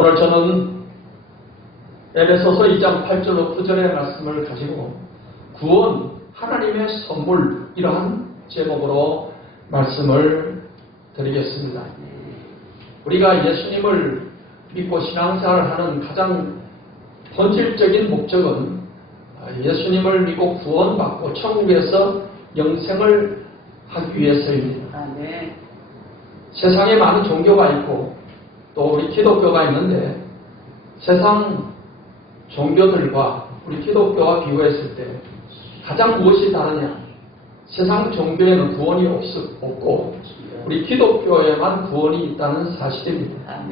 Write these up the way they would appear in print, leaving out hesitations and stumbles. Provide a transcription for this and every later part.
오늘 저는 에베소서 2장 8절로 9절의 말씀을 가지고 구원, 하나님의 선물, 이러한 제목으로 말씀을 드리겠습니다. 우리가 예수님을 믿고 신앙생활을 하는 가장 본질적인 목적은 예수님을 믿고 구원받고 천국에서 영생을 하기 위해서입니다. 세상에 많은 종교가 있고 또 우리 기독교가 있는데 세상 종교들과 우리 기독교와 비교했을 때 가장 무엇이 다르냐? 세상 종교에는 구원이 없고 우리 기독교에만 구원이 있다는 사실입니다.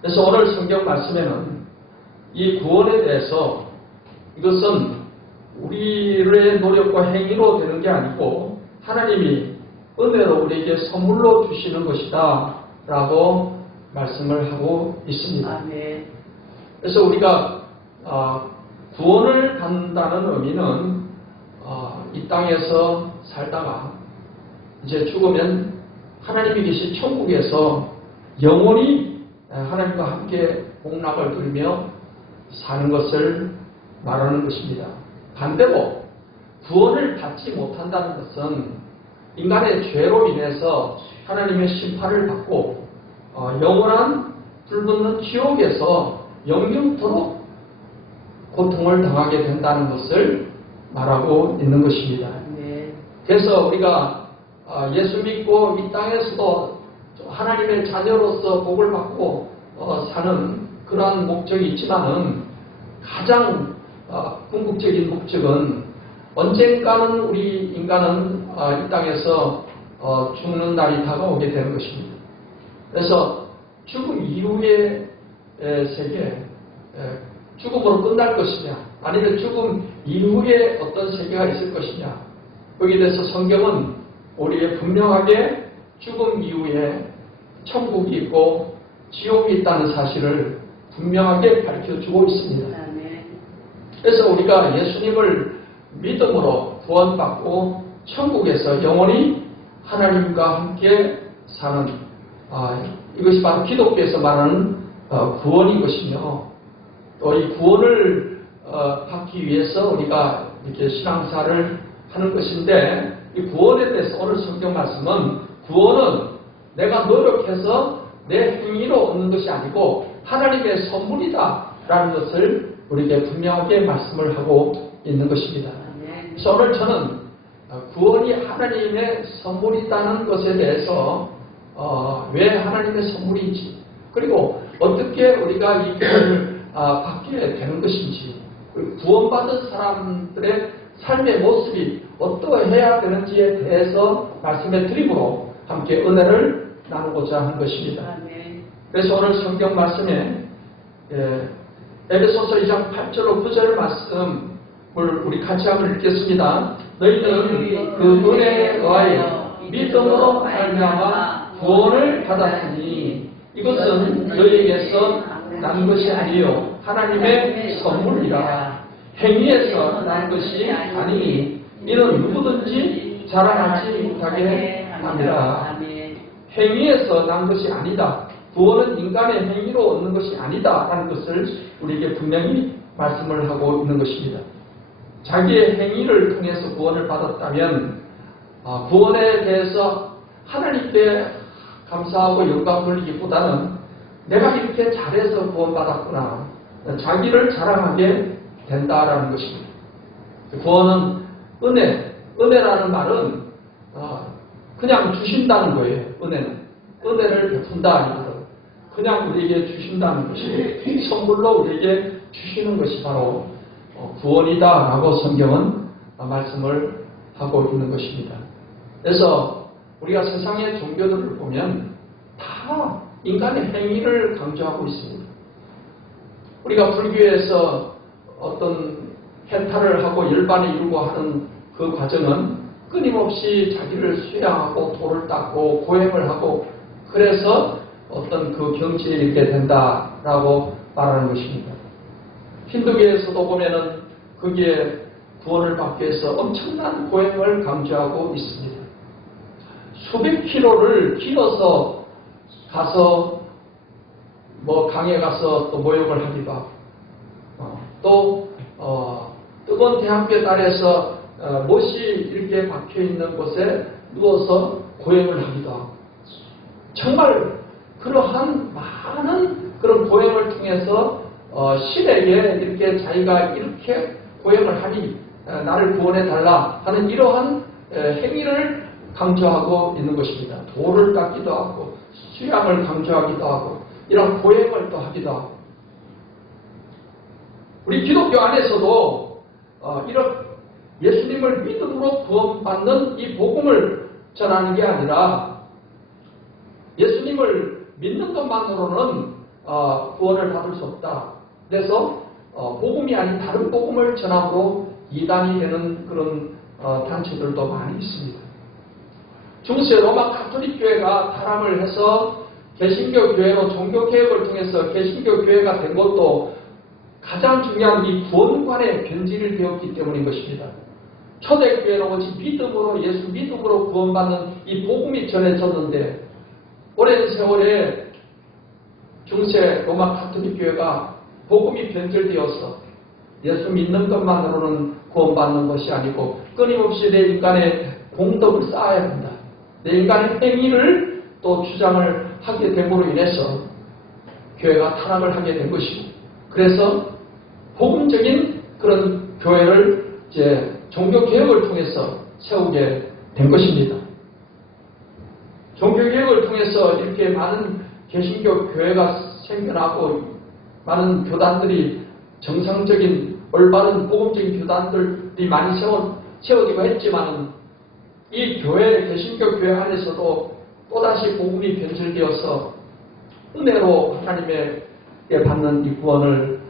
그래서 오늘 성경 말씀에는 이 구원에 대해서 이것은 우리의 노력과 행위로 되는 게 아니고 하나님이 은혜로 우리에게 선물로 주시는 것이다 라고 말씀을 하고 있습니다. 그래서 우리가 구원을 받는다는 의미는 이 땅에서 살다가 이제 죽으면 하나님이 계신 천국에서 영원히 하나님과 함께 복락을 누리며 사는 것을 말하는 것입니다. 반대로 구원을 받지 못한다는 것은 인간의 죄로 인해서 하나님의 심판을 받고 영원한 불붙는 지옥에서 영영토록 고통을 당하게 된다는 것을 말하고 있는 것입니다. 그래서 우리가 예수 믿고 이 땅에서도 하나님의 자녀로서 복을 받고 사는 그러한 목적이 있지만은 가장 궁극적인 목적은 언젠가는 우리 인간은 이 땅에서 죽는 날이 다가오게 되는 것입니다. 그래서 죽음 이후의 세계, 죽음으로 끝날 것이냐 아니면 죽음 이후에 어떤 세계가 있을 것이냐, 거기에 대해서 성경은 우리에게 분명하게 죽음 이후에 천국이 있고 지옥이 있다는 사실을 분명하게 밝혀주고 있습니다. 그래서 우리가 예수님을 믿음으로 구원받고 천국에서 영원히 하나님과 함께 사는 이것이 바로 기독교에서 말하는 구원인 것이며, 또 이 구원을 받기 위해서 우리가 이렇게 신앙사를 하는 것인데, 이 구원에 대해서 오늘 성경 말씀은 구원은 내가 노력해서 내 행위로 얻는 것이 아니고 하나님의 선물이다 라는 것을 우리에게 분명하게 말씀을 하고 있는 것입니다. 그래서 오늘 저는 구원이 하나님의 선물이라는 것에 대해서 왜 하나님의 선물인지, 그리고 어떻게 우리가 이 구원을 받게 되는 것인지, 구원받은 사람들의 삶의 모습이 어떠해야 되는지에 대해서 말씀해 드림으로 함께 은혜를 나누고자 하는 것입니다. 그래서 오늘 성경 말씀에 에베소서 2장 8절로 9절 말씀을 우리 같이 한번 읽겠습니다. 너희는 그 은혜에 의하여 믿음으로 말미암아 구원을 받았으니 이것은 너희에게서 난 것이 아니요 하나님의 선물이라. 행위에서 난 것이 아니니 이는 누구든지 자랑하지 못하게 합니다. 행위에서 난 것이 아니다. 구원은 인간의 행위로 얻는 것이 아니다 라는 것을 우리에게 분명히 말씀을 하고 있는 것입니다. 자기의 행위를 통해서 구원을 받았다면 구원에 대해서 하나님께 감사하고 영광 돌리기보다는 내가 이렇게 잘해서 구원받았구나, 자기를 자랑하게 된다라는 것입니다. 구원은 은혜라는 말은 그냥 주신다는 거예요. 은혜를 베푼다, 그냥 우리에게 주신다는 것이, 선물로 우리에게 주시는 것이 바로 구원이다라고 성경은 말씀을 하고 있는 것입니다. 그래서 우리가 세상의 종교들을 보면 다 인간의 행위를 강조하고 있습니다. 우리가 불교에서 어떤 해탈을 하고 열반을 이루고 하는 그 과정은 끊임없이 자기를 수양하고 돌을 닦고 고행을 하고, 그래서 어떤 그 경지에 이르게 된다라고 말하는 것입니다. 힌두교에서도 보면은 거기에 구원을 받기 위해서 엄청난 고행을 강조하고 있습니다. 수백 킬로를 길어서 가서 뭐 강에 가서 또 모욕을 하기도 하고, 또 뜨거운 태양빛 아래서 못이 이렇게 박혀 있는 곳에 누워서 고행을 하기도 하고, 정말 그러한 많은 그런 고행을 통해서 신에게 이렇게 자기가 이렇게 고행을 하니 나를 구원해 달라 하는 이러한 행위를 강조하고 있는 것입니다. 돌을 닦기도 하고 수양을 강조하기도 하고 이런 고행을 또 하기도 하고, 우리 기독교 안에서도 이런 예수님을 믿음으로 구원받는 이 복음을 전하는 게 아니라 예수님을 믿는 것만으로는 구원을 받을 수 없다. 그래서 복음이 아닌 다른 복음을 전함으로 이단이 되는 그런 단체들도 많이 있습니다. 중세 로마 가톨릭 교회가 타락을 해서 개신교 교회로 종교개혁을 통해서 개신교 교회가 된 것도 가장 중요한 이 구원관의 변질이 되었기 때문인 것입니다. 초대교회는 오직 믿음으로, 예수 믿음으로 구원받는 이 복음이 전해졌는데, 오랜 세월에 중세 로마 가톨릭 교회가 복음이 변질되어서 예수 믿는 것만으로는 구원받는 것이 아니고 끊임없이 내 인간의 공덕을 쌓아야 한다, 내 인간의 행위를 또 주장을 하게 됨으로 인해서 교회가 타락을 하게 된 것이고, 그래서 복음적인 그런 교회를 이제 종교개혁을 통해서 세우게 된 것입니다. 종교개혁을 통해서 이렇게 많은 개신교 교회가 생겨나고 많은 교단들이 정상적인 올바른 복음적인 교단들이 많이 세우기도 했지만, 이 교회, 개신교 교회 안에서도 또다시 복음이 변질되어서 은혜로 하나님의 받는 이 구원을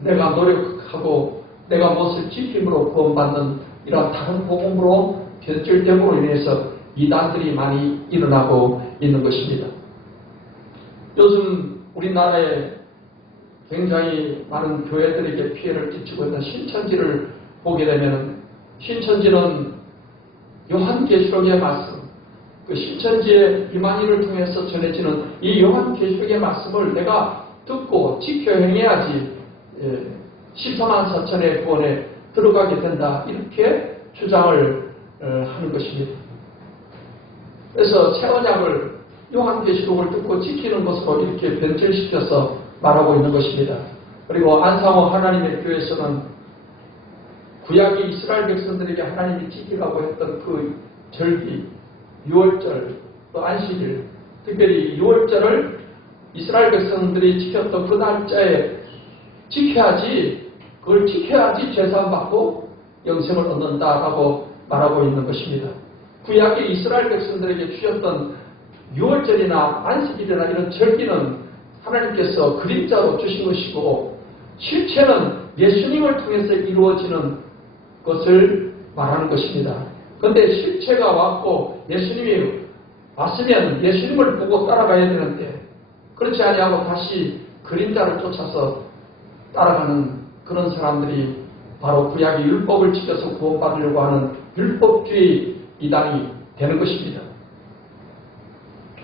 내가 노력하고 내가 무엇을 지킴으로 구원받는 이런 다른 복음으로 변질됨으로 인해서 이단들이 많이 일어나고 있는 것입니다. 요즘 우리나라에 굉장히 많은 교회들에게 피해를 끼치고 있는 신천지를 보게 되면, 신천지는 요한계시록의 말씀, 그 신천지의 비만이를 통해서 전해지는 이 요한계시록의 말씀을 내가 듣고 지켜 행해야지 14만 4천의 구원에 들어가게 된다, 이렇게 주장을 하는 것입니다. 그래서 새 언약을 요한계시록을 듣고 지키는 것으로 이렇게 변질시켜서 말하고 있는 것입니다. 그리고 안상호 하나님의 교회에서는 구약의 이스라엘 백성들에게 하나님이 지키라고 했던 그 절기, 유월절, 또 안식일, 특별히 유월절을 이스라엘 백성들이 지켰던 그 날짜에 지켜야지, 그걸 지켜야지 죄사함 받고 영생을 얻는다라고 말하고 있는 것입니다. 구약의 이스라엘 백성들에게 주셨던 유월절이나 안식일이나 이런 절기는 하나님께서 그림자로 주신 것이고, 실체는 예수님을 통해서 이루어지는 것을 말하는 것입니다. 그런데 실체가 왔고 예수님이 왔으면 예수님을 보고 따라가야 되는데, 그렇지 아니하고 다시 그림자를 쫓아서 따라가는 그런 사람들이 바로 구약의 율법을 지켜서 구원받으려고 하는 율법주의 이단이 되는 것입니다.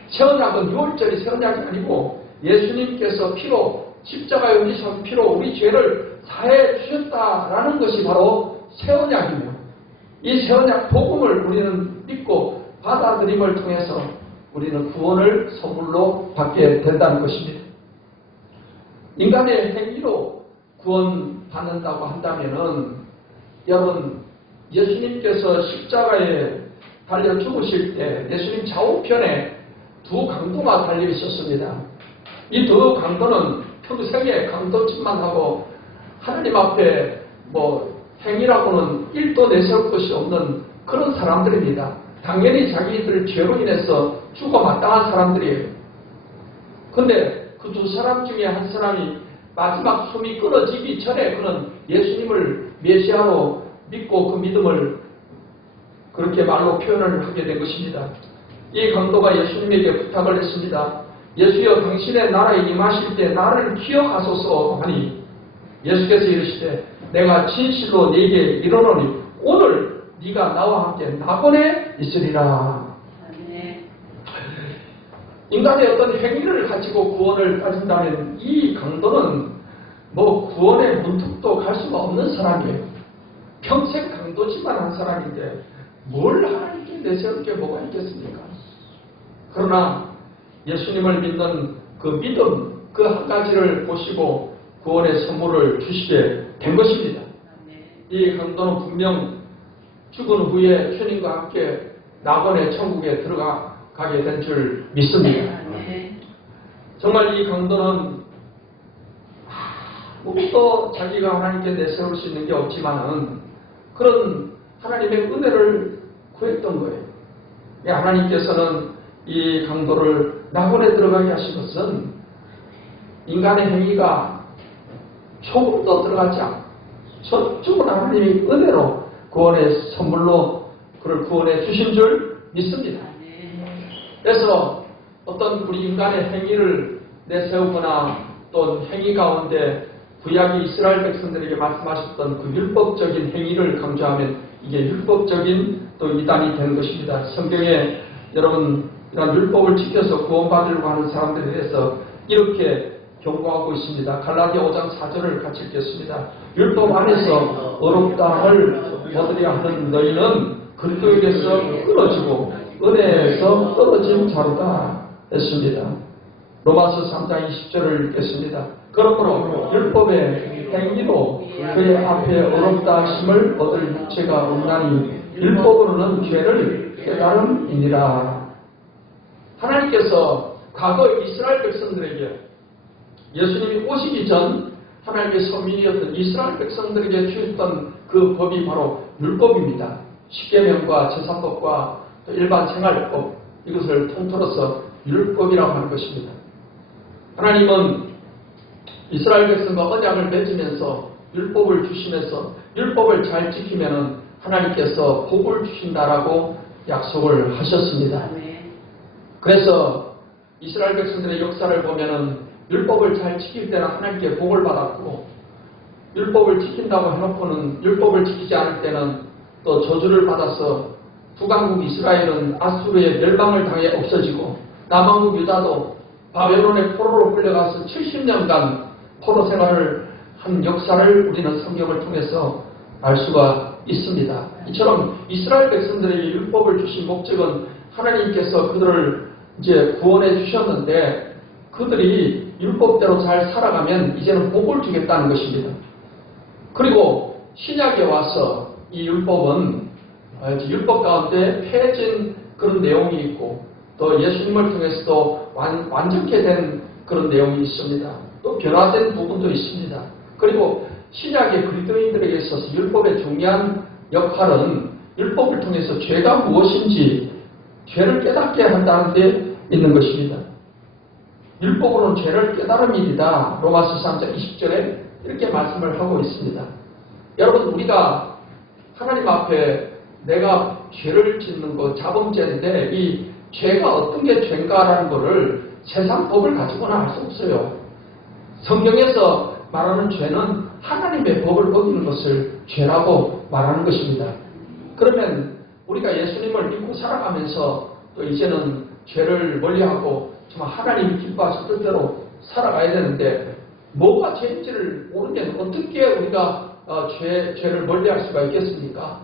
새 언약은 유월절이 새 언약이 아니고 예수님께서 피로, 십자가에 옮기신 피로 우리 죄를 사해 주셨다라는 것이 바로 새 언약이며, 이 새 언약 복음을 우리는 믿고 받아들임을 통해서 우리는 구원을 선물로 받게 된다는 것입니다. 인간의 행위로 구원받는다고 한다면은, 여러분, 예수님께서 십자가에 달려 죽으실 때 예수님 좌우편에 두 강도가 달려 있었습니다. 이 두 강도는 평생에 강도짓만 하고 하나님 앞에 행위라고는 1도 내세울 것이 없는 그런 사람들입니다. 당연히 자기들 죄로 인해서 죽어 마땅한 사람들이에요. 그런데 그 두 사람 중에 한 사람이 마지막 숨이 끊어지기 전에 그는 예수님을 메시아로 믿고 그 믿음을 그렇게 말로 표현을 하게 된 것입니다. 이 강도가 예수님에게 부탁을 했습니다. 예수여, 당신의 나라에 임하실 때 나를 기억하소서 하니, 예수께서 이르시되 내가 진실로 네게 이르노니 오늘 네가 나와 함께 낙원에 있으리라. 인간의 어떤 행위를 가지고 구원을 따진다면 이 강도는 뭐 구원의 문턱도 갈 수가 없는 사람이에요. 평생 강도짓만 한 사람인데 뭘 하나님께 내세울 게 뭐가 있겠습니까? 그러나 예수님을 믿는 그 믿음, 그 한 가지를 보시고 구원의 선물을 주시게 된 것입니다. 이 강도는 분명 죽은 후에 주님과 함께 낙원의 천국에 들어가게 된 줄 믿습니다. 정말 이 강도는 아무것도 자기가 하나님께 내세울 수 있는 게 없지만은 그런 하나님의 은혜를 구했던 거예요. 하나님께서는 이 강도를 낙원에 들어가게 하신 것은 인간의 행위가 조금도 들어가지 않고 전적으로 하나님의 은혜로 구원의 선물로 그를 구원해 주신 줄 믿습니다. 그래서 어떤 우리 인간의 행위를 내세우거나 또 행위 가운데 구약이 이스라엘 백성들에게 말씀하셨던 그 율법적인 행위를 강조하면 이게 율법적인 또 이단이 되는 것입니다. 성경에 여러분 이런 율법을 지켜서 구원받으려고 하는 사람들에 대해서 이렇게 경고하고 있습니다. 갈라디아 5장 4절을 같이 읽겠습니다. 율법 안에서 어렵다함을 얻으려 하는 너희는 그리스도에게서 끊어지고 은혜에서 떨어진 자로다 했습니다. 로마서 3장 20절을 읽겠습니다. 그러므로 율법의 행위로 그의 앞에 어렵다 하심을 얻을 육체가 없나니 율법으로는 죄를 깨달음이니라. 하나님께서 과거 이스라엘 백성들에게 예수님이 오시기 전 하나님의 선민이었던 이스라엘 백성들에게 주셨던 그 법이 바로 율법입니다. 십계명과 제사법과 또 일반 생활법, 이것을 통틀어서 율법이라고 하는 것입니다. 하나님은 이스라엘 백성과 언약을 맺으면서 율법을 주시면서 율법을 잘 지키면 하나님께서 복을 주신다라고 약속을 하셨습니다. 그래서 이스라엘 백성들의 역사를 보면은 율법을 잘 지킬 때는 하나님께 복을 받았고 율법을 지킨다고 해놓고는 율법을 지키지 않을 때는 또 저주를 받아서 북왕국 이스라엘은 아수르의 멸망을 당해 없어지고 남왕국 유다도 바벨론의 포로로 끌려가서 70년간 포로 생활을 한 역사를 우리는 성경을 통해서 알 수가 있습니다. 이처럼 이스라엘 백성들에게 율법을 주신 목적은 하나님께서 그들을 이제 구원해 주셨는데 그들이 율법대로 잘 살아가면 이제는 복을 주겠다는 것입니다. 그리고 신약에 와서 이 율법은 율법 가운데 폐해진 그런 내용이 있고 또 예수님을 통해서도 완전케 된 그런 내용이 있습니다. 또 변화된 부분도 있습니다. 그리고 신약의 그리스도인들에게 있어서 율법의 중요한 역할은 율법을 통해서 죄가 무엇인지 죄를 깨닫게 한다는 데 있는 것입니다. 율법으로는 죄를 깨달음이다. 로마서 3장 20절에 이렇게 말씀을 하고 있습니다. 여러분 우리가 하나님 앞에 내가 죄를 짓는 거 자범죄인데 이 죄가 어떤 게 죄인가라는 것을 세상 법을 가지고는 알 수 없어요. 성경에서 말하는 죄는 하나님의 법을 어기는 것을 죄라고 말하는 것입니다. 그러면 우리가 예수님을 믿고 살아가면서 또 이제는 죄를 멀리하고 정말 하나님이 기뻐하실 뜻대로 살아가야 되는데 뭐가 죄인지를 모르면 어떻게 우리가 죄를 멀리할 수가 있겠습니까?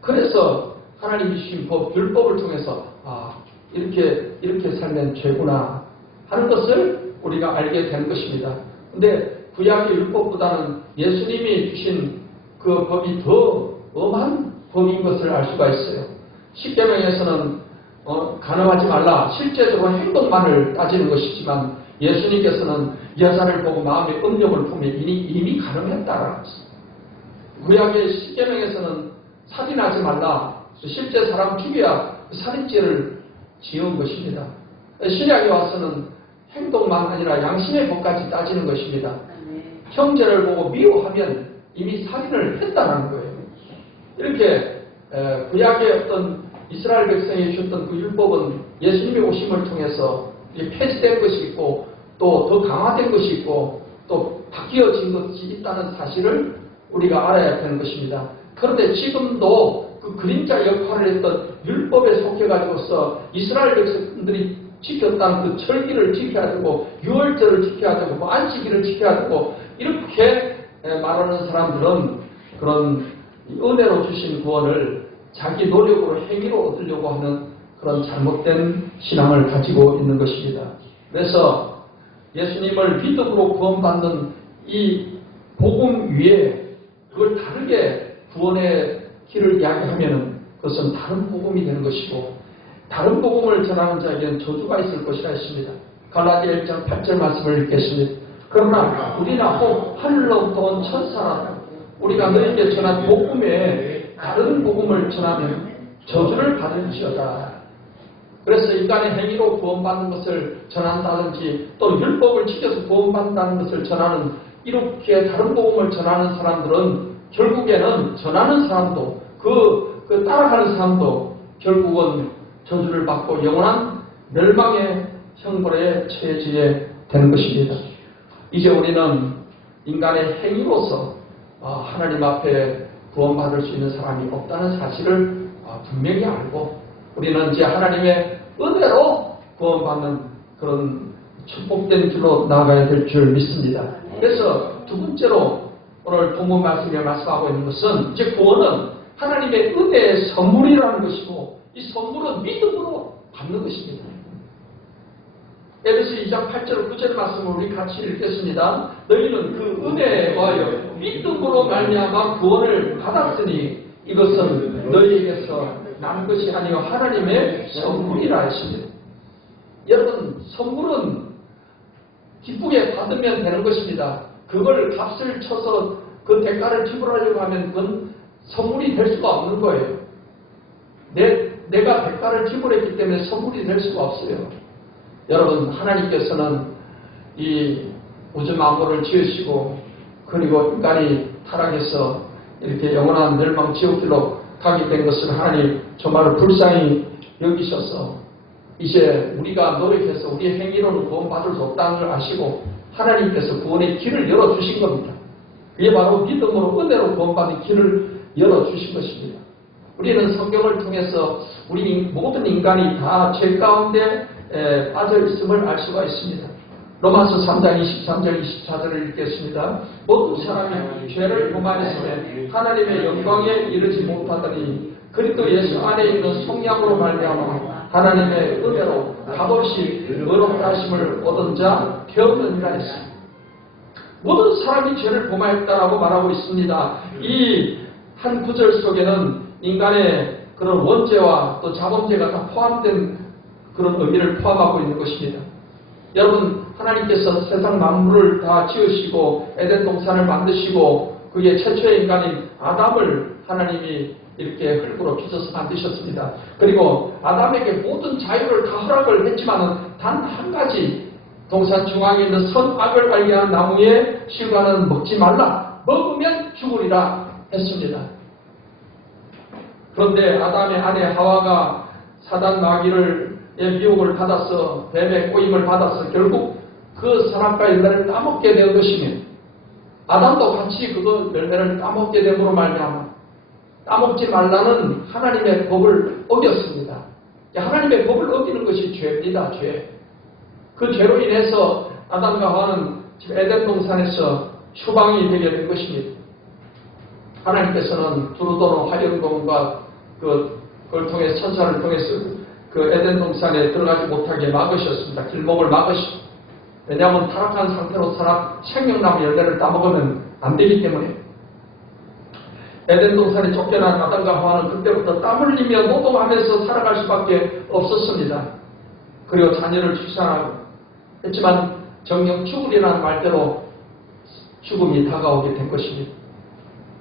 그래서 하나님이 주신 법, 율법을 통해서 이렇게 살면 죄구나 하는 것을 우리가 알게 되는 것입니다. 근데 구약의 율법보다는 예수님이 주신 그 법이 더 엄한 법인 것을 알 수가 있어요. 십계명에서는 간음하지 말라 실제적으로 행동만을 따지는 것이지만 예수님께서는 여자를 보고 마음의 음욕을 품에 이미 간음했다라는 것입니다. 구약의 십계명에서는 살인하지 말라 실제 사람 죽여야 살인죄를 지은 것입니다. 신약에 와서는 행동만 아니라 양심의 법까지 따지는 것입니다. 형제를 보고 미워하면 이미 살인을 했다는 거예요. 이렇게 구약의 어떤 이스라엘 백성이 주셨던 그 율법은 예수님의 오심을 통해서 폐지된 것이 있고 또 더 강화된 것이 있고 또 바뀌어진 것이 있다는 사실을 우리가 알아야 되는 것입니다. 그런데 지금도 그 그림자 역할을 했던 율법에 속해가지고서 이스라엘 백성들이 지켰다는 그 절기를 지켜야 되고 6월 유월절을 지켜야 되고 뭐 안식일을 지켜야 되고 이렇게 말하는 사람들은 그런 은혜로 주신 구원을 자기 노력으로 행위로 얻으려고 하는 그런 잘못된 신앙을 가지고 있는 것입니다. 그래서 예수님을 믿음으로 구원받는 이 복음 위에 그걸 다르게 구원의 길을 이야기하면 그것은 다른 복음이 되는 것이고 다른 복음을 전하는 자에게는 저주가 있을 것이라 했습니다. 갈라디아 1장 8절 말씀을 읽겠습니다. 그러나 우리나 혹 하늘로부터 온 천사라 우리가 너희에게 전한 복음에 다른 복음을 전하면 저주를 받을지어다. 그래서 인간의 행위로 구원받는 것을 전한다든지 또 율법을 지켜서 구원받는다는 것을 전하는 이렇게 다른 복음을 전하는 사람들은 결국에는 전하는 사람도 그 따라가는 사람도 결국은 저주를 받고 영원한 멸망의 형벌에 처해지게 되는 것입니다. 이제 우리는 인간의 행위로서 하나님 앞에 구원받을 수 있는 사람이 없다는 사실을 분명히 알고 우리는 이제 하나님의 은혜로 구원받는 그런 축복된 길로 나아가야 될 줄 믿습니다. 그래서 두 번째로 오늘 본문 말씀에 말씀하고 있는 것은 이제 구원은 하나님의 은혜의 선물이라는 것이고 이 선물은 믿음으로 받는 것입니다. 에베소 2장 8절 9절 말씀을 우리 같이 읽겠습니다. 너희는 그 은혜에 의하여 믿음으로 말미암아 구원을 받았으니 이것은 너희에게서 난 것이 아니요 하나님의 선물이라 했습니다. 여러분 선물은 기쁘게 받으면 되는 것입니다. 그걸 값을 쳐서 그 대가를 지불하려고 하면 그건 선물이 될 수가 없는 거예요. 내가 대가를 지불했기 때문에 선물이 될 수가 없어요. 여러분 하나님께서는 이 우주 만물을 지으시고 그리고 인간이 타락해서 이렇게 영원한 멸망 지옥길로 가게 된 것을 하나님 정말 불쌍히 여기셔서 이제 우리가 노력해서 우리의 행위로는 구원받을 수 없다는 걸 아시고 하나님께서 구원의 길을 열어주신 겁니다. 그게 바로 믿음으로 은혜로 구원받는 길을 열어주신 것입니다. 우리는 성경을 통해서 우리 모든 인간이 다 죄 가운데 빠져 있음을 알 수가 있습니다. 로마서 3장 23절 24절을 읽겠습니다. 모든 사람이 죄를 범하였으며 하나님의 영광에 이르지 못하더니 그리스도 예수 안에 있는 성령으로 말미암아 하나님의 은혜로 값없이 의롭다 하심을 얻은 자 되었느니라 했습니다. 모든 사람이 죄를 범하였다라고 말하고 있습니다. 이 한 구절 속에는 인간의 그런 원죄와 또 자범죄가 다 포함된 그런 의미를 포함하고 있는 것입니다. 여러분 하나님께서 세상 만물을 다 지으시고 에덴 동산을 만드시고 그게 최초의 인간인 아담을 하나님이 이렇게 흙으로 빚어서 만드셨습니다. 그리고 아담에게 모든 자유를 다 허락을 했지만 단 한 가지 동산 중앙에 있는 선악을 알게 한 나무의 실과는 먹지 말라. 먹으면 죽으리라 했습니다. 그런데 아담의 아내 하와가 사단 마귀의 미혹을 받아서 뱀의 꼬임을 받아서 결국 그 선악과 열매를 따먹게 된 것이며 아담도 같이 그 열매를 따먹게 됨으로 말미암아 따먹지 말라는 하나님의 법을 어겼습니다. 하나님의 법을 어기는 것이 죄입니다. 죄. 그 죄로 인해서 아담과 하와는 에덴 동산에서 추방이 되게 된 것입니다. 하나님께서는 두루도로 화염동과 그걸 통해 천사를 통해서 그 에덴 동산에 들어가지 못하게 막으셨습니다. 길목을 막으시고. 왜냐하면 타락한 상태로 생명나무 열매를 따먹으면 안 되기 때문에. 에덴 동산에 쫓겨난 아담과 하와는 그때부터 땀 흘리며 노동하면서 살아갈 수밖에 없었습니다. 그리고 자녀를 출산하고 했지만 정녕 죽으리라는 말대로 죽음이 다가오게 된 것입니다.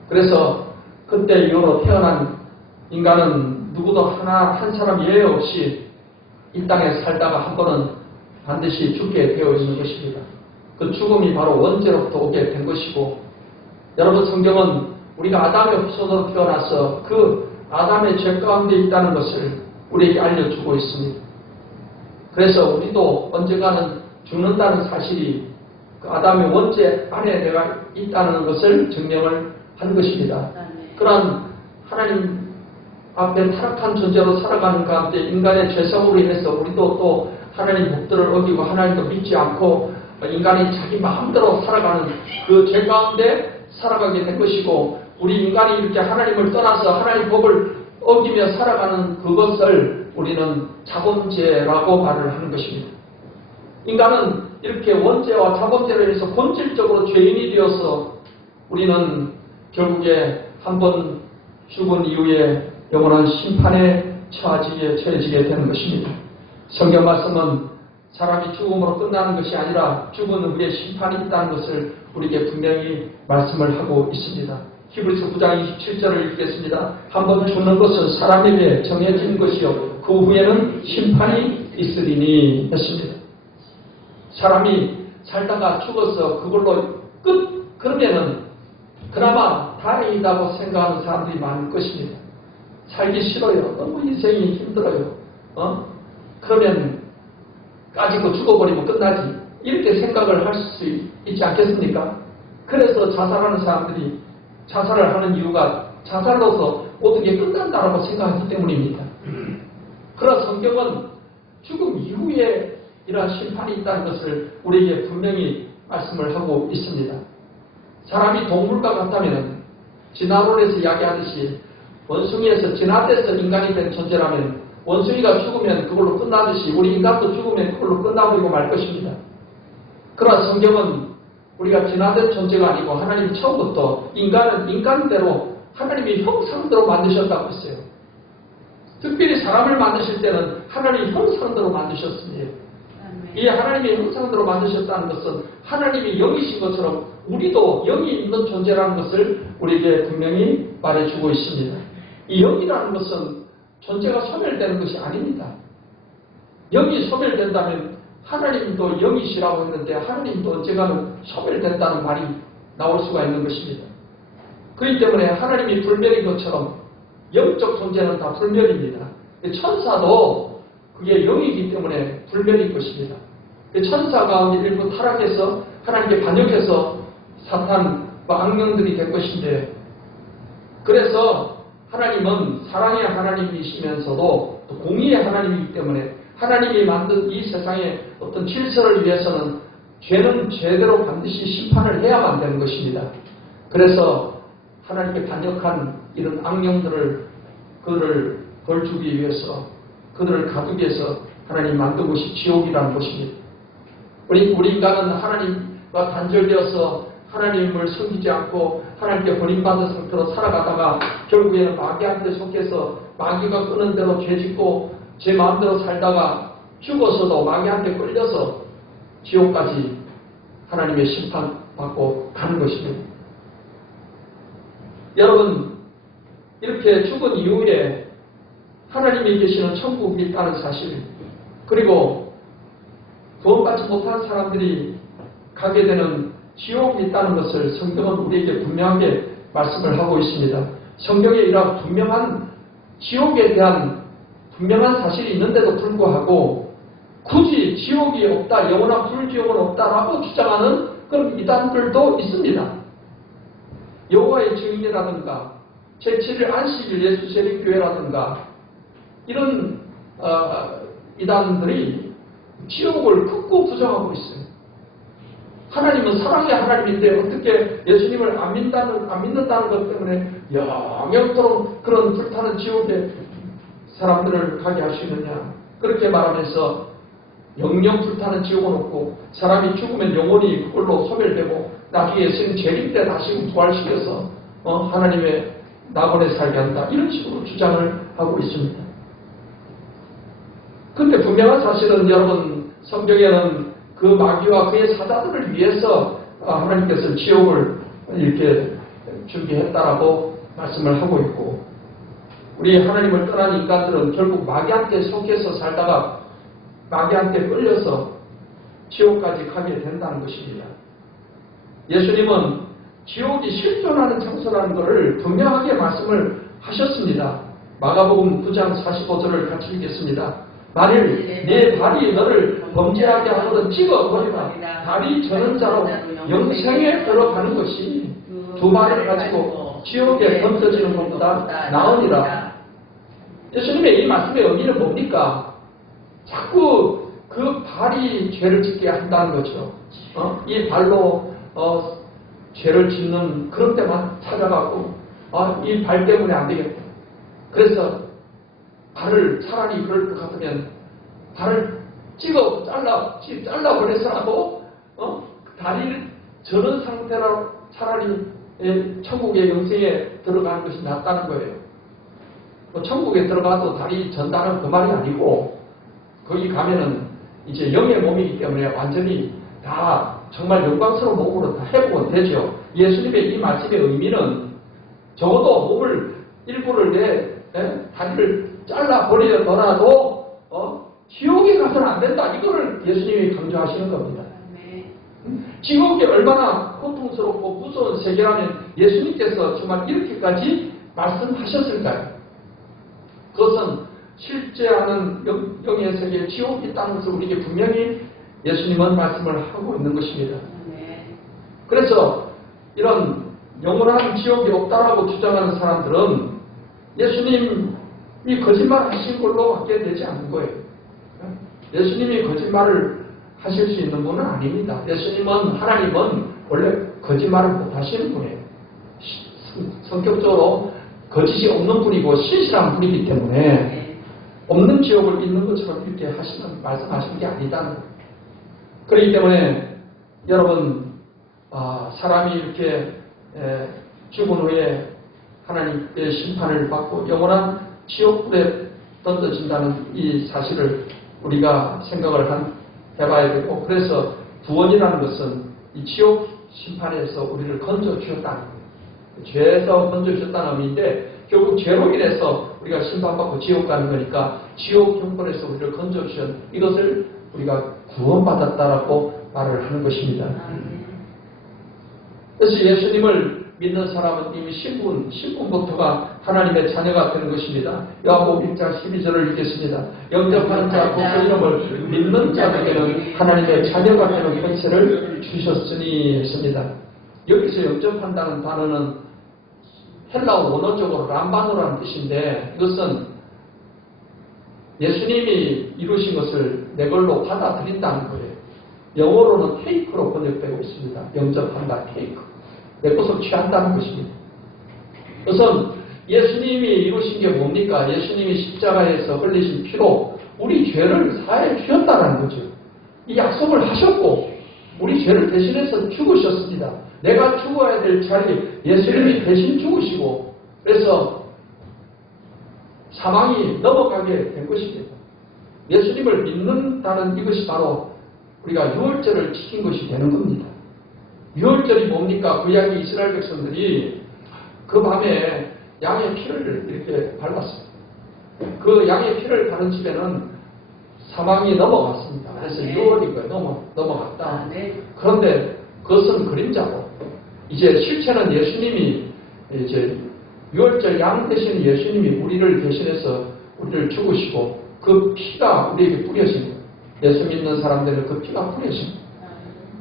그래서 그때 이후로 태어난 인간은 누구도 한 사람 예외 없이 이 땅에 살다가 한 번은 반드시 죽게 되어 있는 것입니다. 그 죽음이 바로 원죄로부터 오게 된 것이고 여러분 성경은 우리가 아담의 후손으로 태어나서 그 아담의 죄 가운데 있다는 것을 우리에게 알려주고 있습니다. 그래서 우리도 언젠가는 죽는다는 사실이 그 아담의 원죄 안에 내가 있다는 것을 증명을 한 것입니다. 그러한 하나님 앞에 타락한 존재로 살아가는 가운데 인간의 죄성으로 인해서 우리도 또 하나님 법들을 어기고 하나님도 믿지 않고 인간이 자기 마음대로 살아가는 그 죄 가운데 살아가게 된 것이고, 우리 인간이 이렇게 하나님을 떠나서 하나님 법을 어기며 살아가는 그것을 우리는 자본죄라고 말을 하는 것입니다. 인간은 이렇게 원죄와 자본죄로 인해서 본질적으로 죄인이 되어서 우리는 결국에 한번 죽은 이후에 영원한 심판에 처해지게 되는 것입니다. 성경 말씀은 사람이 죽음으로 끝나는 것이 아니라 죽은 후에 심판이 있다는 것을 우리에게 분명히 말씀을 하고 있습니다. 히브리서 9장 27절을 읽겠습니다. 한번 죽는 것은 사람에게 정해진 것이요 그 후에는 심판이 있으리니 했습니다. 사람이 살다가 죽어서 그걸로 끝, 그러면은 그나마 다행이다고 생각하는 사람들이 많을 것입니다. 살기 싫어요. 너무 인생이 힘들어요. 그러면 까짓거 죽어버리면 끝나지. 이렇게 생각을 할 수 있지 않겠습니까? 그래서 자살하는 사람들이 자살을 하는 이유가 자살로서 어떻게 끝난다라고 생각하기 때문입니다. 그러나 성경은 죽음 이후에 이러한 심판이 있다는 것을 우리에게 분명히 말씀을 하고 있습니다. 사람이 동물과 같다면 진화론에서 이야기하듯이 원숭이에서 진화돼서 인간이 된 존재라면 원숭이가 죽으면 그걸로 끝나듯이 우리 인간도 죽으면 그걸로 끝나버리고 말 것입니다. 그러나 성경은 우리가 진화된 존재가 아니고 하나님 처음부터 인간은 인간대로 하나님이 형상대로 만드셨다고 했어요. 특별히 사람을 만드실 때는 하나님이 형상대로 만드셨습니다. 이 하나님의 형상대로 만드셨다는 것은 하나님이 영이신 것처럼 우리도 영이 있는 존재라는 것을 우리에게 분명히 말해주고 있습니다. 이 영이라는 것은 존재가 소멸되는 것이 아닙니다. 영이 소멸된다면 하나님도 영이시라고 했는데 하나님도 언젠가는 소멸된다는 말이 나올 수가 있는 것입니다. 그렇기 때문에 하나님이 불멸인 것처럼 영적 존재는 다 불멸입니다. 천사도 그게 영이기 때문에 불멸인 것입니다. 천사가 일부 타락해서 하나님께 반역해서 사탄과 악령들이 된 것인데, 그래서 하나님은 사랑의 하나님이시면서도 또 공의의 하나님이기 때문에 하나님이 만든 이 세상의 어떤 질서를 위해서는 죄는 죄대로 반드시 심판을 해야만 되는 것입니다. 그래서 하나님께 반역한 이런 악령들을 그들을 벌주기 위해서 그들을 가두기 위해서 하나님 만든 것이 지옥이라는 것입니다. 우리 인간은 하나님과 단절되어서 하나님을 섬기지 않고 하나님께 버림받은 상태로 살아가다가 결국에는 마귀한테 속해서 마귀가 끄는 대로 죄짓고 제 마음대로 살다가 죽어서도 마귀한테 끌려서 지옥까지 하나님의 심판받고 가는 것입니다. 여러분, 이렇게 죽은 이후에 하나님이 계시는 천국이 있다는 사실, 그리고 구원받지 못한 사람들이 가게 되는 지옥이 있다는 것을 성경은 우리에게 분명하게 말씀을 하고 있습니다. 성경에 이러한 분명한 지옥에 대한 분명한 사실이 있는데도 불구하고 굳이 지옥이 없다, 영원한 불지옥은 없다라고 주장하는 그런 이단들도 있습니다. 여호와의 증인이라든가 제7일 안식일 예수 세립교회라든가 이런 이단들이 지옥을 극구 부정하고 있어요. 하나님은 사랑의 하나님인데 어떻게 예수님을 안 믿는다는 것 때문에 영영토록 그런 불타는 지옥에 사람들을 가게 하시느냐, 그렇게 말하면서 영영 불타는 지옥은 없고 사람이 죽으면 영혼이 그걸로 소멸되고 나중에 예수님 재림 때 다시 부활시켜서 하나님의 낙원에 살게 한다, 이런 식으로 주장을 하고 있습니다. 그런데 분명한 사실은 여러분, 성경에는 그 마귀와 그의 사자들을 위해서 하나님께서 지옥을 이렇게 준비했다라고 말씀을 하고 있고, 우리 하나님을 떠난 인간들은 결국 마귀한테 속해서 살다가 마귀한테 끌려서 지옥까지 가게 된다는 것입니다. 예수님은 지옥이 실존하는 장소라는 것을 분명하게 말씀을 하셨습니다. 마가복음 9장 45절을 같이 읽겠습니다. 만일 네 발이 너를 범죄하게 하거든 찍어버리라. 발이 저는 자로 영생에 들어가는 것이 두 발을 가지고 지옥에 던져지는 것보다 나으니라. 예수님의 이 말씀의 의미는 뭡니까? 자꾸 그 발이 죄를 짓게 한다는 거죠. 이 발로 죄를 짓는 그런 때만 찾아가고 이 발 때문에 안 되겠다. 그래서 발을 차라리 그럴 것 같으면 발을 잘라버려서라도 다리를 저는 상태로 차라리 천국의 영생에 들어가는 것이 낫다는 거예요. 천국에 들어가도 다리 전다는 그 말이 아니고 거기 가면은 이제 영의 몸이기 때문에 완전히 다 정말 영광스러운 몸으로 다 회복은 되죠. 예수님의 이 말씀의 의미는 적어도 몸을 일부를 다리를 잘라버리더라도 지옥에 가서는 안 된다. 이거를 예수님이 강조하시는 겁니다. 지옥이 얼마나 고통스럽고 무서운 세계라면 예수님께서 정말 이렇게까지 말씀하셨을까요? 그것은 실제하는 영의 세계 지옥이 있다는 것을 우리에게 분명히 예수님은 말씀을 하고 있는 것입니다. 그래서 이런 영원한 지옥이 없다라고 주장하는 사람들은 예수님이 거짓말 하신 걸로 밖에 되지 않는 거예요. 예수님이 거짓말을 하실 수 있는 분은 아닙니다. 하나님은 원래 거짓말을 못 하시는 분이에요. 성격적으로 거짓이 없는 분이고 신실한 분이기 때문에 없는 지옥을 있는 것처럼 이렇게 말씀하시는 게 아니다는 거예요. 그렇기 때문에 여러분 사람이 이렇게 죽은 후에 하나님의 심판을 받고 영원한 지옥불에 던져진다는 이 사실을 우리가 생각을 해봐야 되고, 그래서 구원이라는 것은 이 지옥 심판에서 우리를 건져주셨다는 거예요. 죄에서 건져주셨다는 의미인데 결국 죄로 인해서 우리가 심판받고 지옥 가는 거니까 지옥 형벌에서 우리를 건져주신 이것을 우리가 구원받았다라고 말을 하는 것입니다. 그래서 예수님을 믿는 사람은 이미 신분부터가 하나님의 자녀가 되는 것입니다. 요한복음 1장 12절을 읽겠습니다. 영접하는 자 곧 그 이름을 믿는 자에게는 하나님의 자녀가 되는 권세를 주셨으니 했습니다. 여기서 영접한다는 단어는 헬라어 원어적으로 람바노라는 뜻인데 이것은 예수님이 이루신 것을 내 걸로 받아들인다는 거예요. 영어로는 테이크로 번역되고 있습니다. 영접한다, 테이크. 내 것을 취한다는 것입니다. 우선 예수님이 이루신 게 뭡니까? 예수님이 십자가에서 흘리신 피로 우리 죄를 사해 주셨다는 거죠. 이 약속을 하셨고 우리 죄를 대신해서 죽으셨습니다. 내가 죽어야 될 자리에 예수님이 대신 죽으시고 그래서 사망이 넘어가게 된 것입니다. 예수님을 믿는다는 이것이 바로 우리가 유월절을 지킨 것이 되는 겁니다. 유월절이 뭡니까? 구약의 이스라엘 백성들이 그 밤에 양의 피를 이렇게 밟았어요. 그 양의 피를 바른 집에는 사망이 넘어갔습니다. 그래서 유월인 거예요. 넘어갔다. 그런데 그것은 그림자고 이제 실체는 예수님이 이제 유월절 양 대신 예수님이 우리를 대신해서 우리를 죽으시고 그 피가 우리에게 뿌려진 거예요. 예수 믿는 사람들은 그 피가 뿌려진 거예요.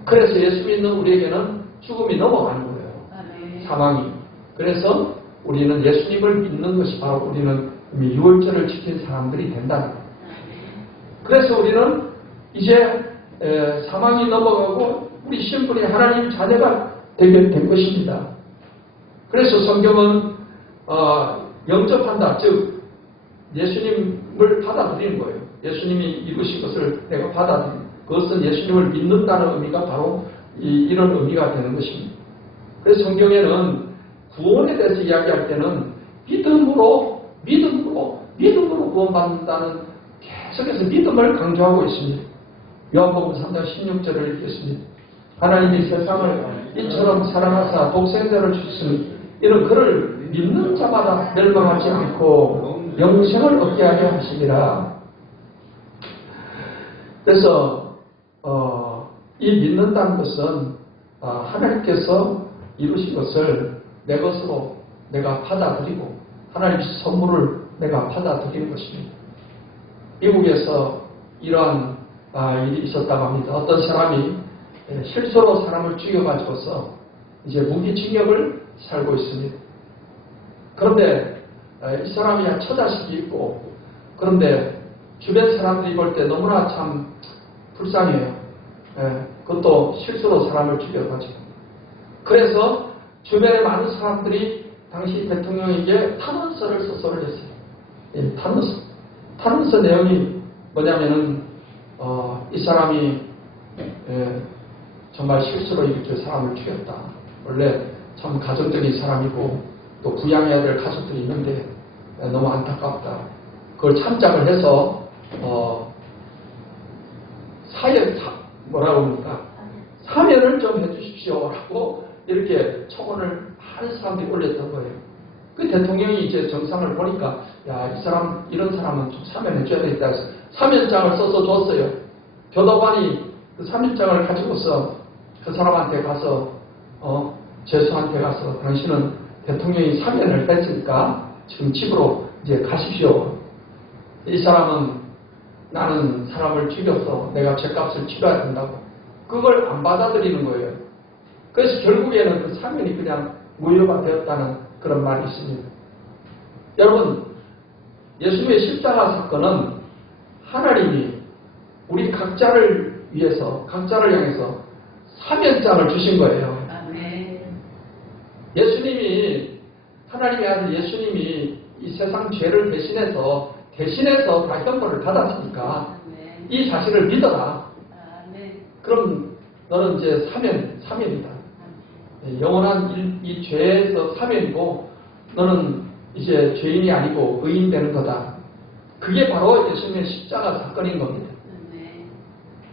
그래서 예수 믿는 우리에게는 죽음이 넘어가는 거예요. 사망이. 그래서 우리는 예수님을 믿는 것이 바로 우리는 이미 유월절을 지킨 사람들이 된다는 거예요. 그래서 우리는 이제 사망이 넘어가고 우리 신분이 하나님 자녀가 되게 된 것입니다. 그래서 성경은 영접한다. 즉 예수님을 받아들이는 거예요. 예수님이 이루신 것을 내가 받아들이는 그것은 예수님을 믿는다는 의미가 바로 이런 의미가 되는 것입니다. 그래서 성경에는 구원에 대해서 이야기할 때는 믿음으로 구원받는다는 계속해서 믿음을 강조하고 있습니다. 요한복음 3장 16절을 읽겠습니다. 하나님이 세상을 이처럼 사랑하사 독생자를 주셨으니 이는 그를 믿는 자마다 멸망하지 않고 영생을 얻게 하려 하시니라. 그래서 이 믿는다는 것은 하나님께서 이루신 것을 내 것으로 내가 받아들이고 하나님의 선물을 내가 받아들이는 것입니다. 미국에서 이러한 일이 있었다고 합니다. 어떤 사람이 실수로 사람을 죽여가지고서 이제 무기징역을 살고 있습니다. 그런데 이 사람이 처자식이 있고 그런데 주변 사람들이 볼 때 너무나 참 불쌍해요. 예, 그것도 실수로 사람을 죽여가지고. 그래서 주변에 많은 사람들이 당시 대통령에게 탄원서를 써올렸어요. 예, 탄원서. 탄원서 내용이 뭐냐면은 이 사람이 정말 실수로 이렇게 사람을 죽였다. 원래 참 가정적인 사람이고 또 부양해야 될 가족들이 있는데 너무 안타깝다. 그걸 참작을 해서 뭐라고 합니까? 사면을 좀 해주십시오라고 이렇게 청원을 많은 사람들이 올렸던 거예요. 그 대통령이 이제 정상을 보니까 야, 이 사람 이런 사람은 좀 사면해줘야 되겠다 해서 사면장을 써서 줬어요. 교도관이 그 사면장을 가지고서 그 사람한테 가서 죄수한테 가서 당신은 대통령이 사면을 했으니까 지금 집으로 이제 가십시오. 이 사람은 나는 사람을 죽여서 내가 죄값을 치러야 된다고. 그걸 안 받아들이는 거예요. 그래서 결국에는 그 사면이 그냥 무효가 되었다는 그런 말이 있습니다. 여러분, 예수님의 십자가 사건은 하나님이 우리 각자를 위해서, 각자를 향해서 사면장을 주신 거예요. 예수님이, 하나님의 아들 예수님이 이 세상 죄를 대신해서 다 형벌을 받았으니까 이 사실을 믿어라. 그럼 너는 이제 사면이다. 영원한 이 죄에서 사면이고 너는 이제 죄인이 아니고 의인 되는 거다. 그게 바로 예수님의 십자가 사건인 겁니다.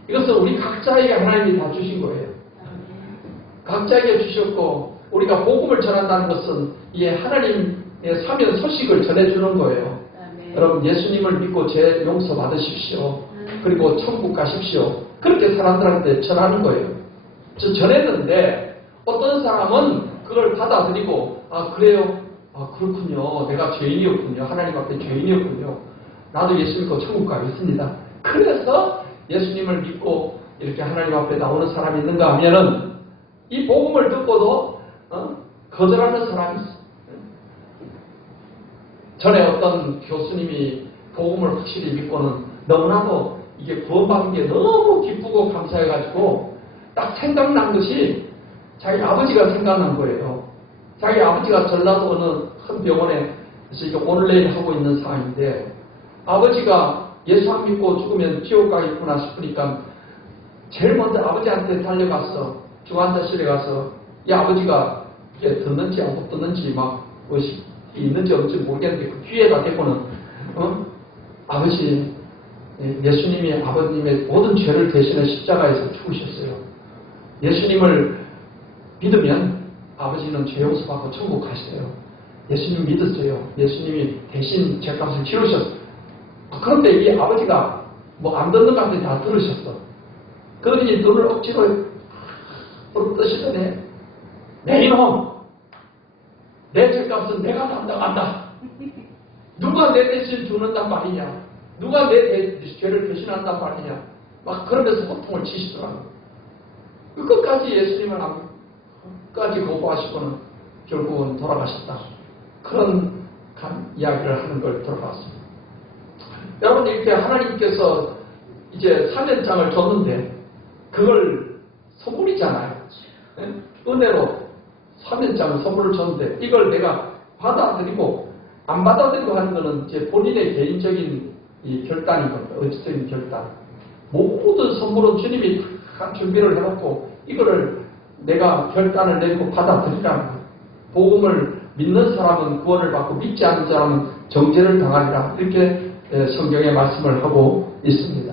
이것은 우리 각자에게 하나님이 다 주신 거예요. 각자에게 주셨고 우리가 복음을 전한다는 것은 이 하나님의 사면 소식을 전해주는 거예요. 여러분 예수님을 믿고 죄 용서 받으십시오. 그리고 천국 가십시오. 그렇게 사람들한테 전하는 거예요. 저 전했는데 어떤 사람은 그걸 받아들이고 그래요? 그렇군요. 내가 죄인이었군요. 하나님 앞에 죄인이었군요. 나도 예수 믿고 천국 가겠습니다. 그래서 예수님을 믿고 이렇게 하나님 앞에 나오는 사람이 있는가 하면은 이 복음을 듣고도 거절하는 사람이 있어요. 전에 어떤 교수님이 복음을 확실히 믿고는 너무나도 이게 구원받은 게 너무 기쁘고 감사해가지고 딱 생각난 것이 자기 아버지가 생각난 거예요. 자기 아버지가 전라도 어느 큰 병원에 이제 온라인 하고 있는 상황인데 아버지가 예수 안 믿고 죽으면 지옥 가겠구나 싶으니까 제일 먼저 아버지한테 달려가서 중환자실에 가서 이 아버지가 이게 듣는지 안 듣는지 막 무엇이 있는지 없는지 모르겠는데 그 귀에다 대고는 아버지 예수님이 아버님의 모든 죄를 대신해 십자가에서 죽으셨어요. 예수님을 믿으면 아버지는 죄 용서받고 천국 가시대요. 예수님 믿었어요. 예수님이 대신 죄값을 치르셨어요. 그런데 이 아버지가 뭐 안 듣는 것 같아 다 들으셨어. 그러니 눈을 억지로 뜨시더니 내 이놈! 내 죄값은 내가 담당한다. 누가 내 대신 죽는단 말이냐. 누가 내 죄를 대신한단 말이냐. 막 그러면서 호통을 치시더라고요. 끝까지 예수님을 끝까지 거부하시고는 결국은 돌아가셨다. 그런 이야기를 하는 걸 들어봤습니다. 여러분 이렇게 하나님께서 이제 사면장을 줬는데 그걸 선물이잖아요. 은혜로 사면장 선물을 줬는데 이걸 내가 받아들이고 안 받아들이고 하는 것은 이제 본인의 개인적인 이 결단인 겁니다. 의지적인 결단. 모든 선물은 주님이 다 준비를 해놓고 이거를 내가 결단을 내리고 받아들이라는 거예요. 복음을 믿는 사람은 구원을 받고 믿지 않는 사람은 정죄를 당하리라. 이렇게 성경에 말씀을 하고 있습니다.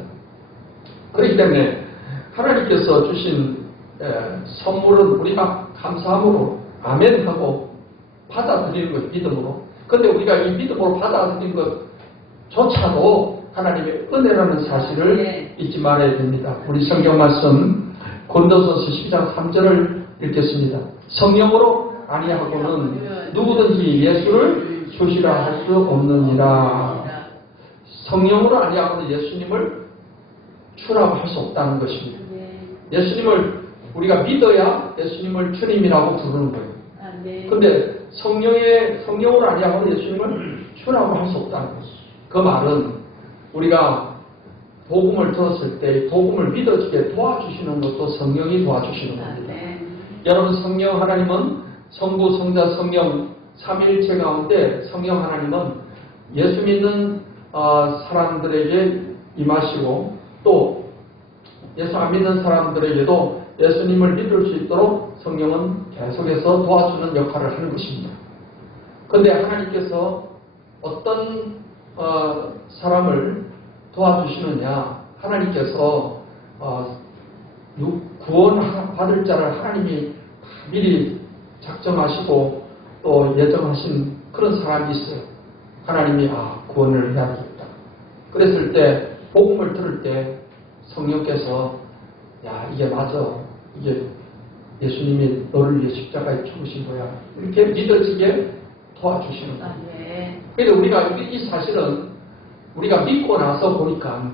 그렇기 때문에 하나님께서 주신 선물은 우리가 감사함으로 아멘하고 받아들이는 것, 믿음으로. 그런데 우리가 이 믿음으로 받아들이는 것조차도 하나님의 은혜라는 사실을 잊지 말아야 됩니다. 우리 성경 말씀 고린도전서 12장 3절을 읽겠습니다. 성령으로 아니하고는 누구든지 예수를 주시라 할 수 없느니라. 성령으로 아니하고는 예수님을 주라고 할 수 없다는 것입니다. 예수님을 우리가 믿어야 예수님을 주님이라고 부르는 거예요. 그런데 성령으로 아니하고는 예수님을 주라고 할 수 없다는 것이죠. 그 말은 우리가 복음을 들었을 때 복음을 믿어지게 도와주시는 것도 성령이 도와주시는 겁니다. 여러분, 성령 하나님은 성부, 성자, 성령 삼위일체 가운데 성령 하나님은 예수 믿는 사람들에게 임하시고 또 예수 안 믿는 사람들에게도 예수님을 믿을 수 있도록 성령은 계속해서 도와주는 역할을 하는 것입니다. 그런데 하나님께서 어떤 사람을 도와주시느냐, 하나님께서 구원받을 자를 하나님이 미리 작정하시고 또 예정하신 그런 사람이 있어요. 하나님이 구원을 해야겠다. 그랬을 때 복음을 들을 때 성령께서 이게 맞아, 이게 예수님이 너를 위해 십자가에 죽으신 거야, 이렇게 믿어지게 도와주시는 거예요. 그런데 우리가 이 사실은 우리가 믿고 나서 보니까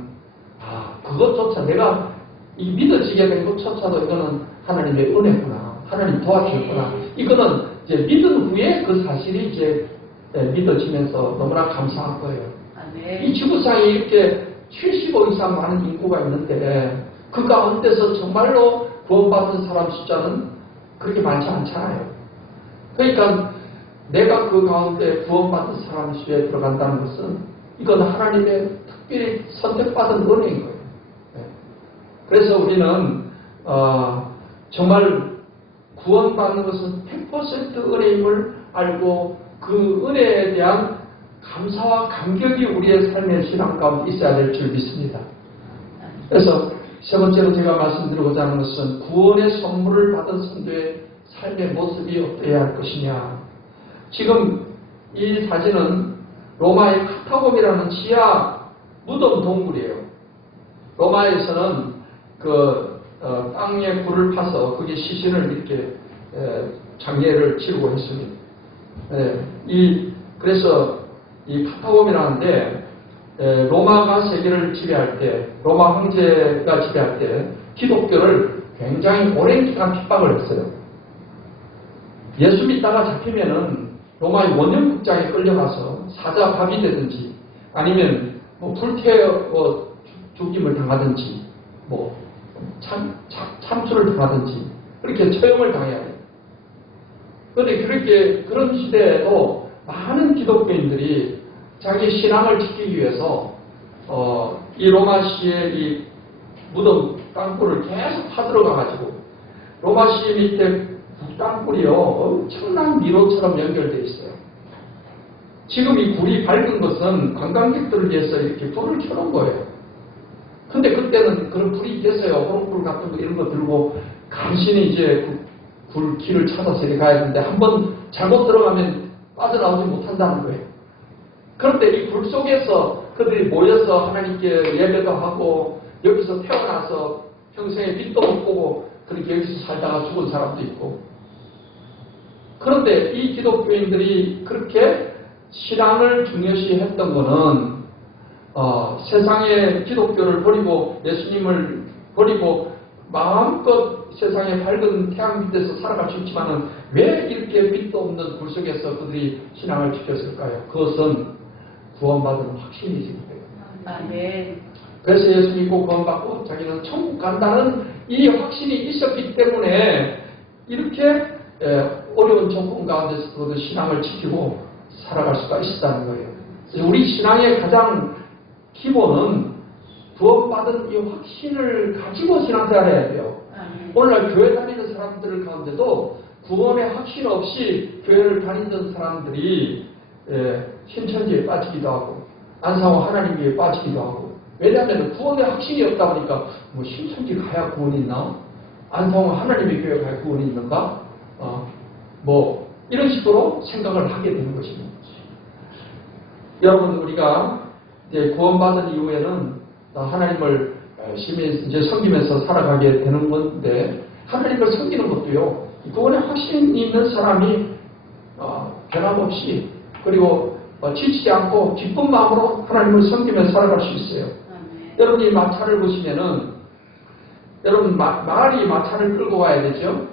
그것조차 내가 이 믿어지게 된 것조차도 이거는 하나님의 은혜구나, 하나님 도와주셨구나, 이거는 이제 믿은 후에 그 사실이 이제 믿어지면서 너무나 감사한 거예요. 이 지구상에 이렇게 75 이상 많은 인구가 있는데 그 가운데서 정말로 구원받은 사람 숫자는 그렇게 많지 않잖아요. 그러니까 내가 그 가운데 구원받은 사람 수에 들어간다는 것은 이건 하나님의 특별히 선택받은 은혜인 거예요. 그래서 우리는 정말 구원받는 것은 100% 은혜임을 알고 그 은혜에 대한 감사와 감격이 우리의 삶의 신앙 가운데 있어야 될 줄 믿습니다. 그래서 세 번째로 제가 말씀드리고자 하는 것은 구원의 선물을 받은 성도의 삶의 모습이 어떠해야 할 것이냐. 지금 이 사진은 로마의 카타콤이라는 지하 무덤 동굴이에요. 로마에서는 땅에 굴을 파서 거기에 시신을 이렇게 장례를 치르고 했습니다. 그래서 이 카타콤이라는데 로마가 세계를 지배할 때, 로마 황제가 지배할 때 기독교를 굉장히 오랜 기간 핍박을 했어요. 예수 믿다가 잡히면은 로마의 원형극장에 끌려가서 사자밥이 되든지 아니면 불태워 죽임을 당하든지 참수를 당하든지 그렇게 처형을 당해야 돼요. 그런데 그런 시대에도 많은 기독교인들이 자기 신앙을 지키기 위해서 이 로마시의 이 무덤 땅굴을 계속 파들어가가지고 로마시 밑에 땅굴이요 엄청난 미로처럼 연결되어 있어요. 지금 이 굴이 밝은 것은 관광객들을 위해서 이렇게 불을 켜놓은 거예요. 근데 그때는 그런 불이 있겠어요. 호롱불 같은 거 이런 거 들고 간신히 이제 굴 길을 찾아서 이렇게 가야 되는데 한번 잘못 들어가면 빠져나오지 못한다는 거예요. 그런데 이 굴 속에서 그들이 모여서 하나님께 예배도 하고 여기서 태어나서 평생에 빛도 못 보고 그렇게 여기서 살다가 죽은 사람도 있고, 그런데 이 기독교인들이 그렇게 신앙을 중요시 했던 거는 세상의 기독교를 버리고 예수님을 버리고 마음껏 세상의 밝은 태양 밑에서 살아갈 수 있지만은 왜 이렇게 빛도 없는 굴 속에서 그들이 신앙을 지켰을까요? 그것은 구원받은 확신이지. 그래서 예수 믿고 구원받고 자기는 천국 간다는 이 확신이 있었기 때문에 이렇게 어려운 조건 가운데서도 신앙을 지키고 살아갈 수가 있었다는 거예요. 그래서 우리 신앙의 가장 기본은 구원받은 이 확신을 가지고 신앙생활을 해야 돼요. 오늘날 교회 다니는 사람들 가운데도 구원의 확신 없이 교회를 다니던 사람들이 신천지에 빠지기도 하고 안상호 하나님에 빠지기도 하고, 왜냐하면 구원의 확신이 없다 보니까 신천지 가야 구원이 있나? 안상호 하나님의 교회 가야 구원이 있는가? 이런 식으로 생각을 하게 되는 것입니다. 여러분, 우리가 이제 구원받은 이후에는 하나님을 열심히 이제 섬기면서 살아가게 되는 건데, 하나님을 섬기는 것도요, 구원의 확신이 있는 사람이 변함없이 그리고 지치지 않고 기쁜 마음으로 하나님을 섬기면서 살아갈 수 있어요. 여러분이 마차를 보시면은 여러분 말이 마차를 끌고 가야 되죠.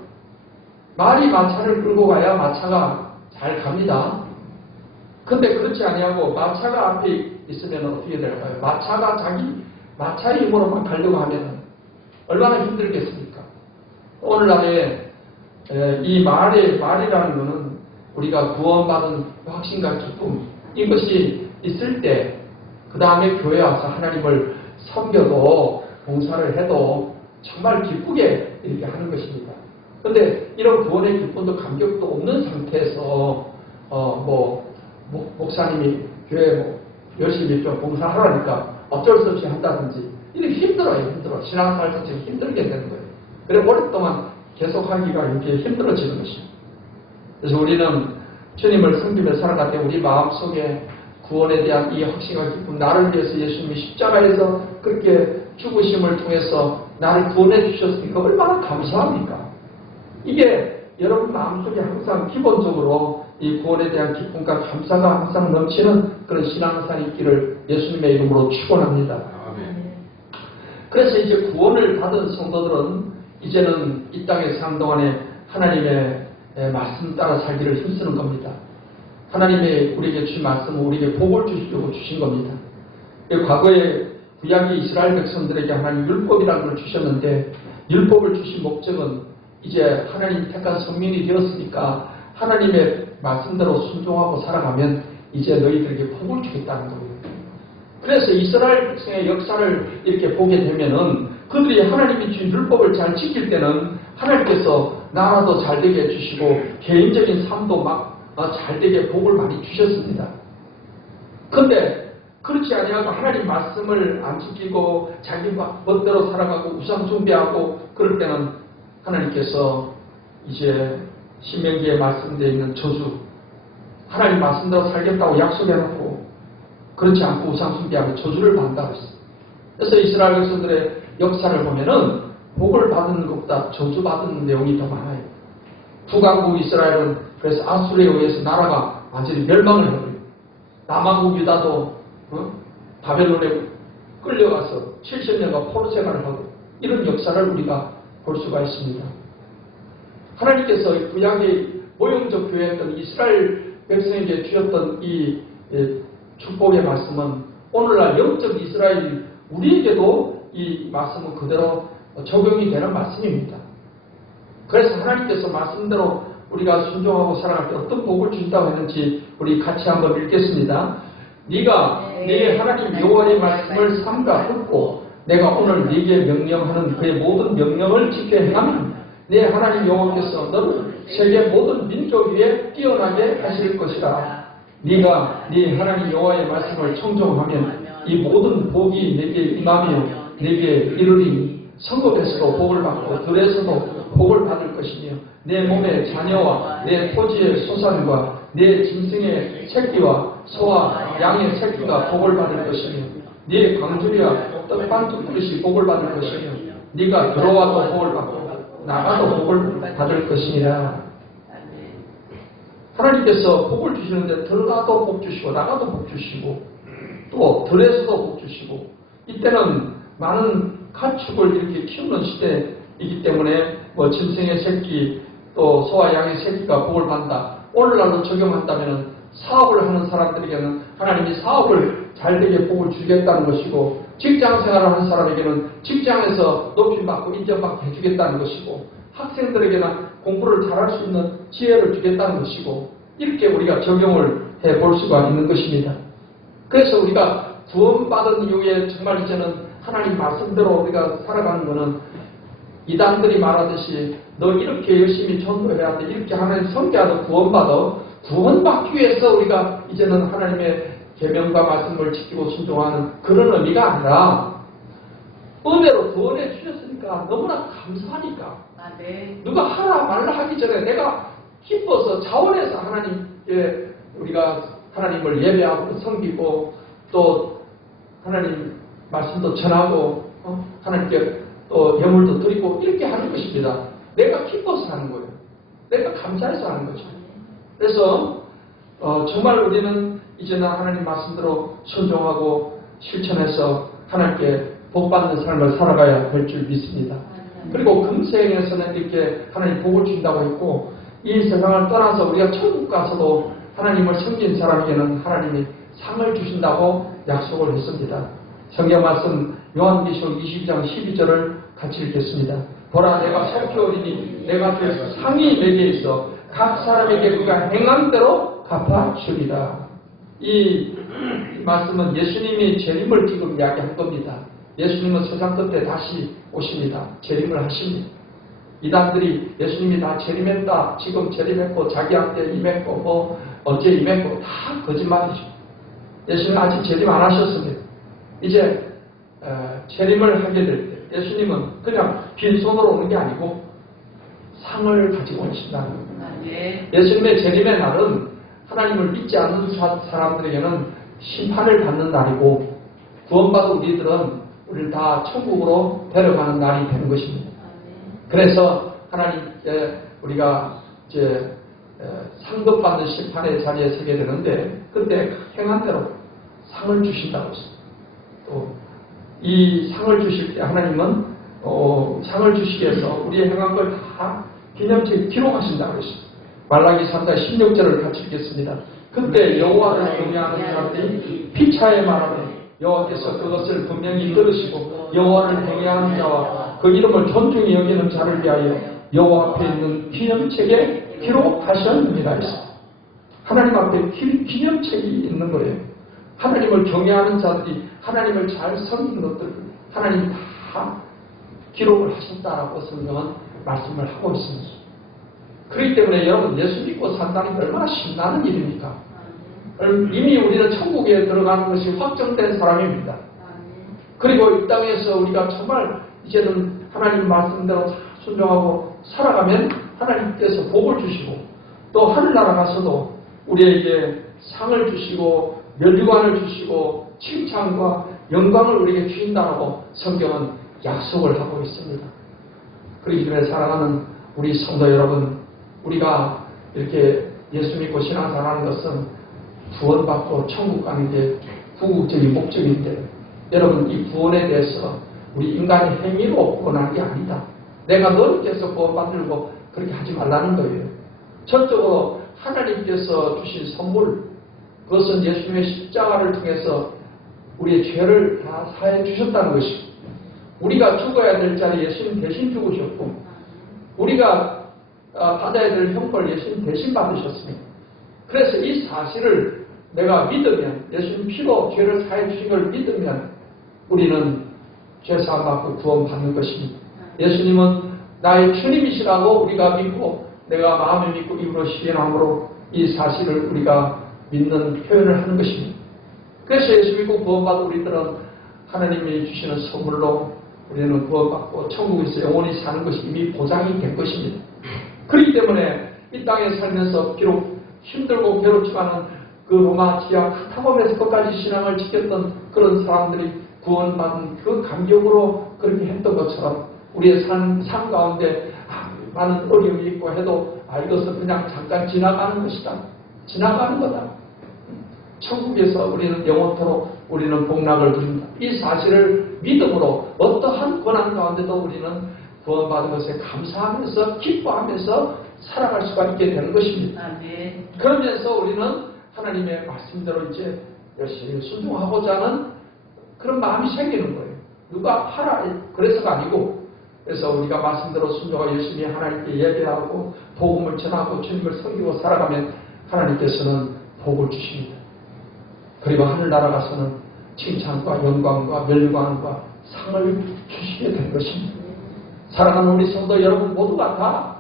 말이 마차를 끌고 가야 마차가 잘 갑니다. 근데 그렇지 아니하고 마차가 앞에 있으면 어떻게 될까요? 마차가 자기 마차의 힘으로만 가려고 하면 얼마나 힘들겠습니까? 오늘날에 이 말이라는 것은 우리가 구원받은 확신과 기쁨, 이것이 있을 때 그 다음에 교회 와서 하나님을 섬겨도 봉사를 해도 정말 기쁘게 이렇게 하는 것입니다. 그런데 이런 구원의 기쁨도 감격도 없는 상태에서 목사님이 교회 열심히 좀 봉사하라니까 어쩔 수 없이 한다든지 이렇게 힘들어. 신앙생활 자체가 힘들게 되는 거예요. 그래 오랫동안 계속하기가 이렇게 힘들어지는 것입니다. 그래서 우리는 주님을 섬기며 살아갈 때 우리 마음속에 구원에 대한 이 확신과 기쁨, 나를 위해서 예수님이 십자가에서 그렇게 죽으심을 통해서 나를 구원해 주셨으니까 얼마나 감사합니까? 이게 여러분 마음속에 항상 기본적으로 이 구원에 대한 기쁨과 감사가 항상 넘치는 그런 신앙생활이 있기를 예수님의 이름으로 축원합니다. 그래서 이제 구원을 받은 성도들은 이제는 이 땅에 사는 동안에 하나님의 말씀 따라 살기를 힘쓰는 겁니다. 하나님의 우리에게 주신 말씀은 우리에게 복을 주시려고 주신 겁니다. 과거에 구약의 이스라엘 백성들에게 하나님 율법이라는 걸 주셨는데 율법을 주신 목적은 이제 하나님 택한 성민이 되었으니까 하나님의 말씀대로 순종하고 살아가면 이제 너희들에게 복을 주겠다는 겁니다. 그래서 이스라엘 백성의 역사를 이렇게 보게 되면은 그들이 하나님이 주신 율법을 잘 지킬 때는 하나님께서 나라도 잘 되게 해주시고 개인적인 삶도 막 잘 되게 복을 많이 주셨습니다. 그런데 그렇지 아니하고 하나님 말씀을 안 지키고 자기 멋대로 살아가고 우상 숭배하고 그럴 때는 하나님께서 이제 신명기에 말씀되어 있는 저주, 하나님 말씀대로 살겠다고 약속해놓고 그렇지 않고 우상 숭배하고 저주를 받는다고 했어요. 그래서 이스라엘 백성들의 역사를 보면은 복을 받는 것보다 저주받은 내용이 더 많아요. 북왕국 이스라엘은 그래서 아수르에 의해서 나라가 완전히 멸망을 해버려요. 남왕국 유다도 바벨론에 끌려가서 70년간 포로 생활을 하고 이런 역사를 우리가 볼 수가 있습니다. 하나님께서 구약의 모형적 교회였던 이스라엘 백성에게 주셨던 이 축복의 말씀은 오늘날 영적 이스라엘 우리에게도 이 말씀은 그대로 적용이 되는 말씀입니다. 그래서 하나님께서 말씀대로 우리가 순종하고 살아갈 때 어떤 복을 주신다고 했는지 우리 같이 한번 읽겠습니다. 네가 네 하나님 여호와의 말씀을 삼가 듣고 내가 오늘 네게 명령하는 그의 모든 명령을 지켜 행하면 네 하나님 여호와께서 너를 세계 모든 민족 위에 뛰어나게 하실 것이라. 네가 네 하나님 여호와의 말씀을 청종하면 이 모든 복이 내게 임하며 내게 이르리니 성읍에서도 복을 받고 들에서도 복을 받을 것이며 내 몸의 자녀와 내 토지의 소산과 내 짐승의 새끼와 소와 양의 새끼가 복을 받을 것이며 네 광주리와 떡반죽 그릇이 복을 받을 것이며 네가 들어와도 복을 받고 나가도 복을 받을 것이니라. 하나님께서 복을 주시는데 들어가도 복 주시고 나가도 복 주시고 또 들에서도 복 주시고 이때는 많은 가축을 이렇게 키우는 시대이기 때문에 짐승의 새끼 또 소와 양의 새끼가 복을 받는다. 오늘날로 적용한다면 사업을 하는 사람들에게는 하나님이 사업을 잘되게 복을 주겠다는 것이고 직장생활을 하는 사람에게는 직장에서 높임받고 인정받게 해주겠다는 것이고 학생들에게는 공부를 잘할 수 있는 지혜를 주겠다는 것이고 이렇게 우리가 적용을 해볼 수가 있는 것입니다. 그래서 우리가 구원받은 이후에 정말 이제는 하나님 말씀대로 우리가 살아가는 것은 이단들이 말하듯이 너 이렇게 열심히 전도해야 돼. 이렇게 하나님 섬겨야 구원받아. 구원받기 위해서 우리가 이제는 하나님의 계명과 말씀을 지키고 순종하는 그런 의미가 아니라 은혜로 구원해 주셨으니까 너무나 감사하니까 누가 하라 말라 하기 전에 내가 기뻐서 자원해서 하나님께 우리가 하나님을 예배하고 섬기고 또 하나님 말씀도 전하고 하나님께 또 예물도 드리고 이렇게 하는 것입니다. 내가 기뻐서 하는 거예요. 내가 감사해서 하는 거죠. 그래서 정말 우리는 이제는 하나님 말씀대로 순종하고 실천해서 하나님께 복받는 삶을 살아가야 될 줄 믿습니다. 그리고 금생에서는 이렇게 하나님 복을 준다고 했고 이 세상을 떠나서 우리가 천국 가서도 하나님을 섬긴 사람에게는 하나님이 상을 주신다고 약속을 했습니다. 성경 말씀 요한계시록 22장 12절을 같이 읽겠습니다. 보라, 내가 속히 오리니 내가 그 상이 내게 있어 각 사람에게 그가 행한 대로 갚아주리라. 이 말씀은 예수님이 재림을 지금 이야기한 겁니다. 예수님은 세상 끝에 다시 오십니다. 재림을 하십니다. 이단들이 예수님이 다 재림했다, 지금 재림했고 자기한테 임했고 뭐 언제 임했고 다 거짓말이죠. 예수님은 아직 재림 안 하셨습니다. 이제 재림을 하게 될 때 예수님은 그냥 빈손으로 오는 게 아니고 상을 가지고 오신다는 겁니다. 예수님의 재림의 날은 하나님을 믿지 않는 사람들에게는 심판을 받는 날이고, 구원받은 우리들은 우리를 다 천국으로 데려가는 날이 되는 것입니다. 그래서 하나님께 우리가 이제 상급받는 심판의 자리에 서게 되는데, 그때 행한 대로 상을 주신다고 했습니다. 또 이 상을 주실 때 하나님은 상을 주시기 위해서 우리의 행한 걸 다 기념책에 기록하신다고 했습니다. 말라기 3장 16절을 같이 읽겠습니다. 그때 여호와를 경외하는 사람들이 피차에 말하되 여호와께서 그것을 분명히 들으시고 여호와를 경외하는 자와 그 이름을 존중히 여기는 자를 위하여 여호와 앞에 있는 기념책에 기록하셨느니라 했습니다. 하나님 앞에 기념책이 있는 거예요. 하나님을 경외하는 자들이 하나님을 잘 섬긴 것들 하나님이 다 기록을 하신다라고 성경은 말씀을 하고 있습니다. 그렇기 때문에 여러분, 예수 믿고 산다는 게 얼마나 신나는 일입니까? 이미 우리는 천국에 들어가는 것이 확정된 사람입니다. 그리고 이 땅에서 우리가 정말 이제는 하나님 말씀대로 순종하고 살아가면 하나님께서 복을 주시고, 또 하늘나라 가서도 우리에게 상을 주시고 면류관을 주시고 칭찬과 영광을 우리에게 주신다고 성경은 약속을 하고 있습니다. 그렇기 때문에 사랑하는 우리 성도 여러분, 우리가 이렇게 예수 믿고 신앙생활하는 것은 구원받고 천국 가는 게 궁극적인 목적인데, 여러분, 이 구원에 대해서 우리 인간의 행위로 구원하는 게 아니다. 내가 너를 위해서 구원받으려고 그렇게 하지 말라는 거예요. 전적으로 하나님께서 주신 선물, 그것은 예수님의 십자가를 통해서 우리의 죄를 다 사해 주셨다는 것이고, 우리가 죽어야 될 자리에 예수님 대신 죽으셨고, 우리가 받아야 될 형벌 예수님 대신 받으셨습니다. 그래서 이 사실을 내가 믿으면, 예수님 피로 죄를 사해 주신 걸 믿으면 우리는 죄사함 받고 구원받는 것입니다. 예수님은 나의 주님이시라고 우리가 믿고 내가 마음에 믿고 입으로 시인함으로 이 사실을 우리가 믿는 표현을 하는 것입니다. 그래서 예수 믿고 구원받은 우리들은 하나님이 주시는 선물로 우리는 구원받고 천국에서 영원히 사는 것이 이미 보장이 된 것입니다. 그렇기 때문에 이 땅에 살면서 비록 힘들고 괴롭지만은 그 로마 지하 카타콤에서 끝까지 신앙을 지켰던 그런 사람들이 구원받은 그 감격으로 그렇게 했던 것처럼 우리의 삶 가운데 많은 어려움이 있고 해도 이것은 그냥 잠깐 지나가는 것이다. 지나가는 거다. 천국에서 우리는 영원토록 우리는 복락을 누린다. 이 사실을 믿음으로 어떠한 고난 가운데도 우리는 구원받은 것에 감사하면서 기뻐하면서 살아갈 수가 있게 되는 것입니다. 그러면서 우리는 하나님의 말씀대로 이제 열심히 순종하고자 하는 그런 마음이 생기는 거예요. 누가 하라 그래서가 아니고, 그래서 우리가 말씀대로 순종하고 열심히 하나님께 예배하고 복음을 전하고 주님을 섬기고 살아가면 하나님께서는 복을 주십니다. 그리고 하늘나라 가서는 칭찬과 영광과 멸관과 상을 주시게 된 것입니다. 사랑하는 우리 성도 여러분 모두가 다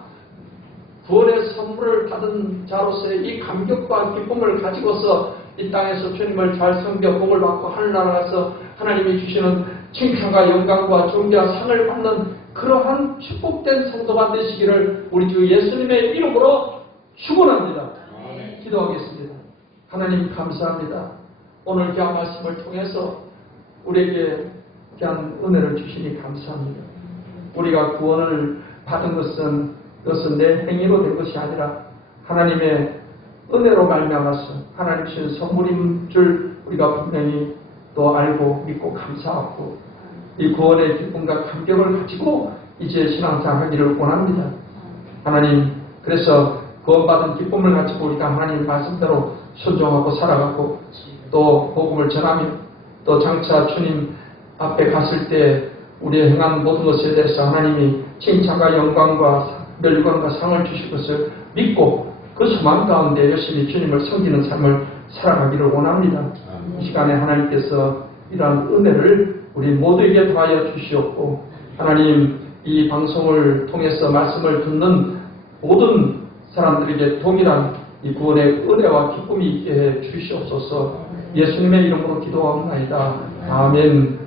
구원의 선물을 받은 자로서의 이 감격과 기쁨을 가지고서 이 땅에서 주님을 잘 섬겨 복을 받고 하늘나라 가서 하나님이 주시는 칭찬과 영광과 존귀와 상을 받는 그러한 축복된 성도가 되시기를 우리 주 예수님의 이름으로 축원합니다. 기도하겠습니다. 하나님 감사합니다. 오늘 귀한 말씀을 통해서 우리에게 귀한 은혜를 주시니 감사합니다. 우리가 구원을 받은 것은 그것은 내 행위로 된 것이 아니라 하나님의 은혜로 말미암아서 하나님 주신 선물인 줄 우리가 분명히 또 알고 믿고 감사하고 이 구원의 기쁨과 감격을 가지고 이제 신앙생활 하기를 원합니다. 하나님, 그래서 구원받은 기쁨을 가지고 우리가 하나님 말씀대로 순종하고 살아가고 또 복음을 전하며 또 장차 주님 앞에 갔을 때 우리의 행한 모든 것에 대해서 하나님이 칭찬과 영광과 멸관과 상을 주실 것을 믿고 그 소망 가운데 열심히 주님을 섬기는 삶을 살아가기를 원합니다. 이 시간에 하나님께서 이러한 은혜를 우리 모두에게 더하여 주시옵고, 하나님 이 방송을 통해서 말씀을 듣는 모든 사람들에게 동일한 이 구원의 은혜와 기쁨이 있게 해 주시옵소서. 예수님의 이름으로 기도하옵나이다. 아멘.